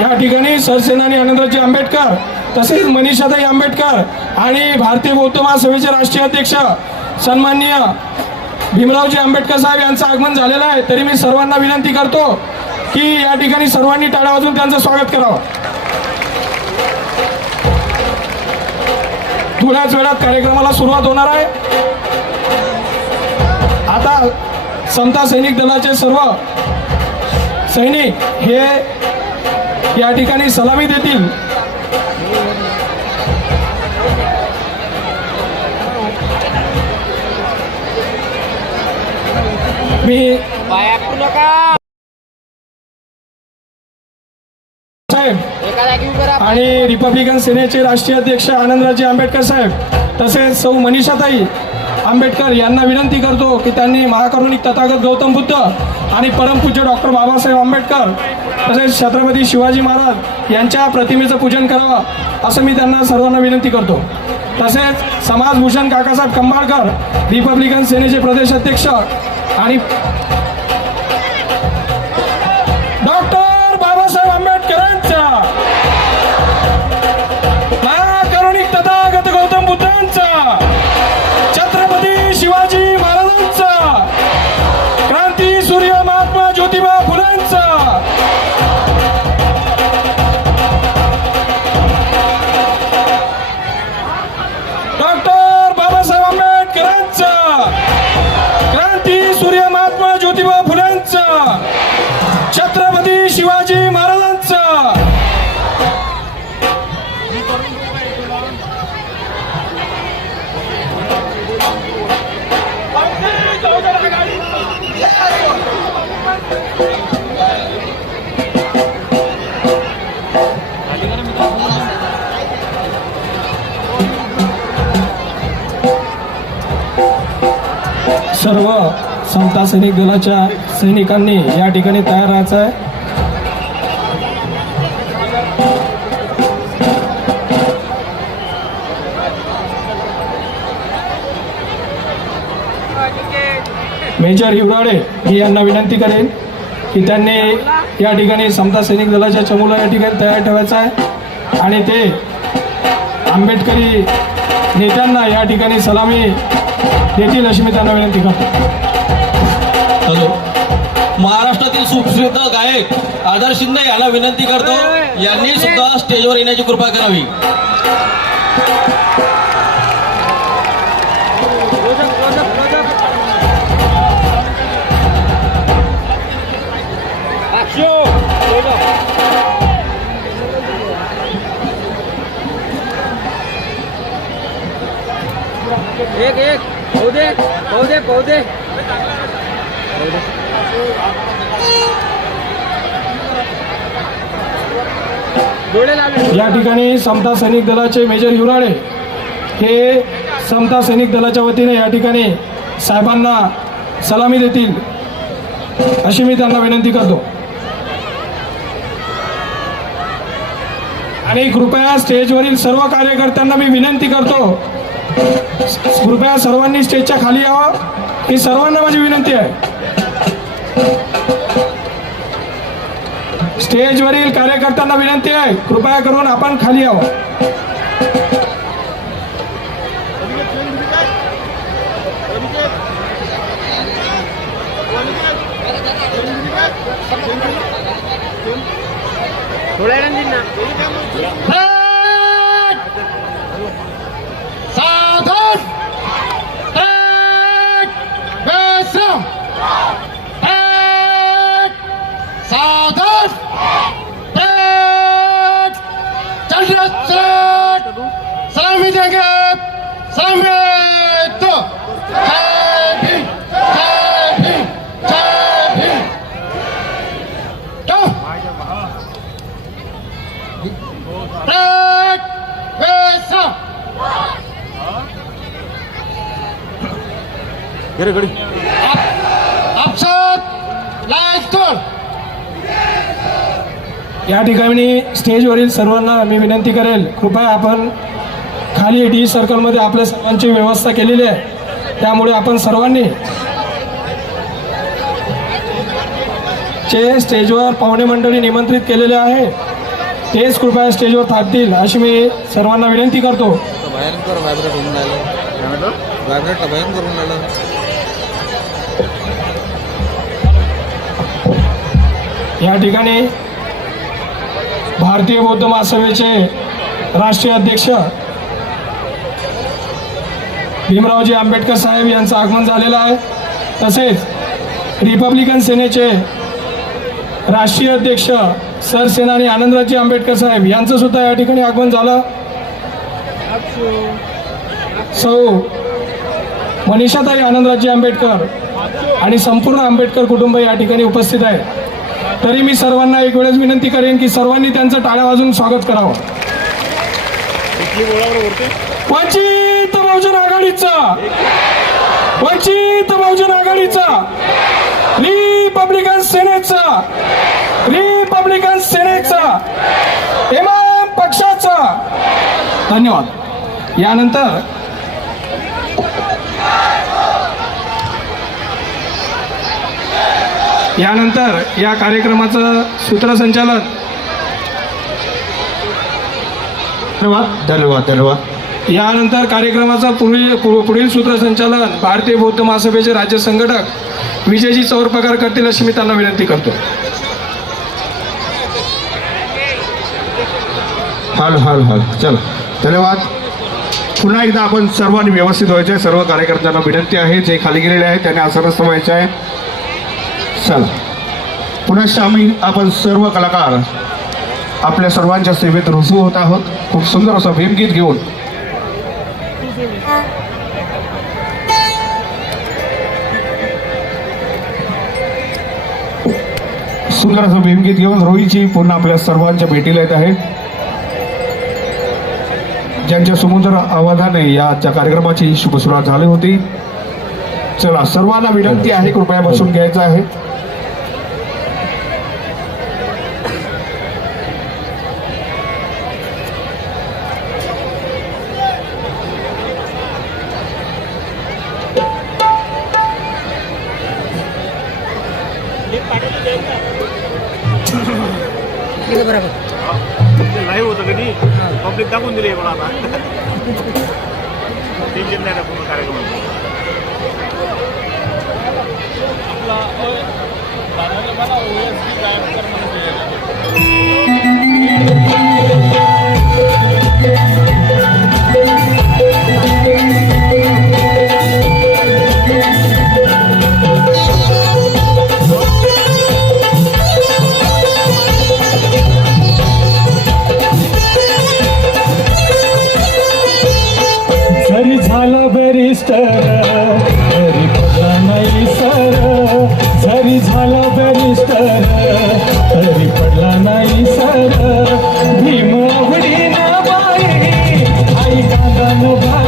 या ठिकाणी सरसेनानी आनंदरावजी आंबेडकर तसेच मनीषाताई आंबेडकर आणि भारतीय बौद्ध महासभेचे राष्ट्रीय अध्यक्ष सन्माननीय भीमरावजी आंबेडकर साहेब यांचं आगमन झालेलं आहे. तरी मी सर्वांना विनंती करतो की या ठिकाणी सर्वांनी टाळ्या वाजून त्यांचं स्वागत करावं. थोड्याच वेळात कार्यक्रमाला सुरुवात होणार आहे. आता समता सैनिक दलाचे सर्व सैनिक हे या ठिकाणी सलामी देतील. मी साहेब आणि रिपब्लिकन सेनेचे राष्ट्रीय अध्यक्ष आनंदराजे आंबेडकर साहेब तसेच सौ मनीषाताई आंबेडकर यांना विनंती करतो की त्यांनी महाकरुणिक तथागत गौतम बुद्ध आणि परमपूज्य डॉक्टर बाबासाहेब आंबेडकर तसेच छत्रपती शिवाजी महाराज यांच्या प्रतिमेचं पूजन करावं असं मी त्यांना सर्वांना विनंती करतो. तसेच समाजभूषण काकासाहेब कंबाळकर रिपब्लिकन सेनेचे प्रदेश अध्यक्ष आणि डॉक्टर बाबासाहेब आंबेडकरांचा सर्व समता सैनिक दलाच्या सैनिकांनी या ठिकाणी तयार राहायचं आहे. मेजर हिवराडे मी यांना विनंती करेन की त्यांनी या ठिकाणी समता सैनिक दलाच्या चमूला या ठिकाणी तयार ठेवायचं आहे. आणि ते आंबेडकरी नेत्यांना या ठिकाणी सलामी देतील अशी मी त्यांना विनंती करतो. हॅलो. महाराष्ट्रातील सुप्रसिद्ध गायक आदर शिंदे यांना विनंती करतो. यांनी सुद्धा स्टेजवर येण्याची कृपा करावी. एक एक. पाहू दे पाहू दे पाहू दे. या ठिकाणी समता सैनिक दलाचे मेजर हिवराडे हे समता सैनिक दलाच्या वतीने या ठिकाणी साहेबांना सलामी देतील अशी मी त्यांना विनंती करतो. आणि कृपया स्टेजवरील सर्व कार्यकर्त्यांना मी विनंती करतो कृपया सर्वांनी स्टेजच्या खाली यावं. ही सर्वांना माझी विनंती आहे. स्टेजवरील कार्यकर्त्यांना विनंती आहे कृपया करून आपण खाली यावं. थोड्या लाईक दोन या ठिकाणी स्टेजवरील सर्वांना मी विनंती करेल कृपया आपण खाली डी सर्कलमध्ये आपल्या सर्वांची व्यवस्था केलेली आहे. त्यामुळे आपण सर्वांनी चे स्टेजवर पाहुणे मंडळी निमंत्रित केलेले आहे तेच कृपया स्टेजवर थांबतील अशी मी सर्वांना विनंती करतो. भयंकर व्हायब्रेट होऊन राहिलं. व्हायब्रेट भयंकर होऊन राहिलं. या ठिकाणी भारतीय बौद्ध महासभेचे राष्ट्रीय अध्यक्ष भीमरावजी आंबेडकर साहेब यांचं आगमन झालेलं आहे. तसेच रिपब्लिकन सेनेचे राष्ट्रीय अध्यक्ष सरसेनानी आनंदराजी आंबेडकर साहेब यांचं सुद्धा या ठिकाणी आगमन झालं. सौ मनीषाताई आनंदराजी आंबेडकर आणि संपूर्ण आंबेडकर कुटुंब या ठिकाणी उपस्थित आहे. तरी मी सर्वांना एक वेळेस विनंती करेन की सर्वांनी त्यांचं टाळ्या वाजून स्वागत करावं. वंचित बहुजन आघाडीचा. वंचित बहुजन आघाडीचा. रिपब्लिकन सेनेचा. रिपब्लिकन सेनेचा. इमाम पक्षाचा. धन्यवाद. यानंतर यानंतर या कार्यक्रमाचं सूत्रसंचालन. धन्यवाद. धन्यवाद धन्यवाद. यानंतर कार्यक्रमाचं पुढील पुढील सूत्रसंचालन भारतीय बौद्ध महासभेचे राज्य संघटक विजयजी चौरपगार करतील अशी मी त्यांना विनंती करतो. हाल हाल हाल. चला. धन्यवाद. पुन्हा एकदा आपण सर्वांनी व्यवस्थित व्हायचं आहे. सर्व कार्यकर्त्यांना विनंती आहे. जे खाली गेलेले आहेत त्यांनी आसनस्थ व्हायचं आहे. चला पुन्हा आम्ही आपण सर्व कलाकार आपल्या सर्वांच्या सेवेत रुजू होत आहोत. खूप सुंदर असं भीमगीत घेऊन. सुंदर असं भीमगीत घेऊन रोहीची पुन्हा आपल्या सर्वांच्या भेटीला येत आहे ज्यांच्या समुद्र आवाजाने या आजच्या कार्यक्रमाची शुभ सुरुवात झाली होती. चला सर्वांना विनंती आहे कृपया बसून घ्यायचं आहे. लाईव्ह होतं कधी? पब्लिक दाखवून दिली मला आता. टेन्शन नाही पूर्ण कार्यक्रम. जरी Mua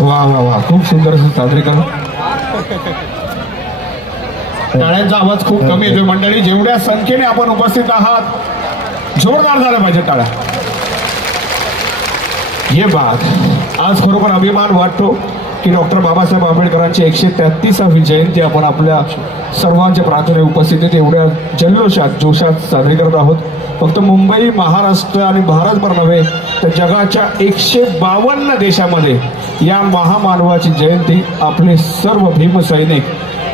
वा वा वा. खूप सुंदर असं सादरीकरण टाळ्यांचा आवाज खूप कमी येतोय. मंडळी जेवढ्या संख्येने आपण उपस्थित आहात जोरदार झालं पाहिजे टाळ्या. ये बात आज खरोखर अभिमान वाटतो. की डॉक्टर बाबासाहेब आंबेडकरांची एकशे तेहतीसावी जयंती आपण आपल्या सर्वांच्या प्रार्थने उपस्थितीत एवढ्या जल्लोषात जोशात साजरी करत आहोत. फक्त मुंबई महाराष्ट्र आणि भारतभर नव्हे तर जगाच्या एकशे बावन्न देशामध्ये या महामानवाची जयंती आपले सर्व भीमसैनिक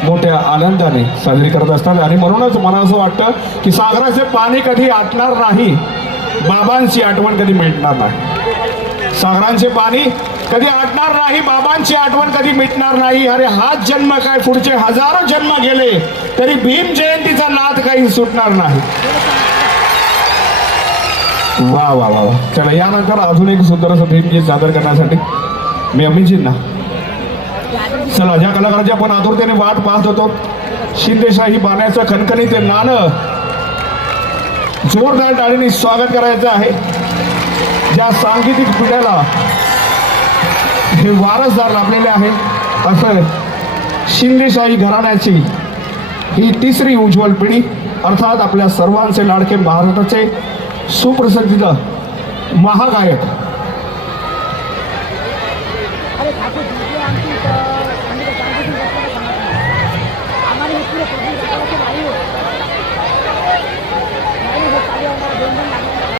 मोठ्या आनंदाने साजरी करत असतात. आणि म्हणूनच मला असं वाटतं की सागराचे पाणी कधी आटणार नाही बाबांची आठवण कधी मिटणार नाही. सागरांचे पाणी कधी आटणार नाही बाबांची आठवण कधी मिटणार नाही. अरे हाच जन्म काय पुढचे हजारो जन्म गेले तरी भीम जयंतीचा नाद काही सुटणार नाही. वा वा वा वा. चला यानंतर अजून एक सुंदर असं भीमगीत सादर करण्यासाठी मी अभिजित ना चला ज्या कलाकाराची आपण आतुरतेने वाट पाहत होतो शिंदेशाही बाण्याचं खणखणी ते नाणं. जोरदार टाळीने स्वागत करायचं आहे. ज्या सांगीतिक पिढ्याला हे वारसदार लाभलेले आहेत. असं शिंदेशाही घराण्याची ही तिसरी उज्ज्वल पिढी अर्थात आपल्या सर्वांचे लाडके भारताचे सुप्रसिद्ध महागायक.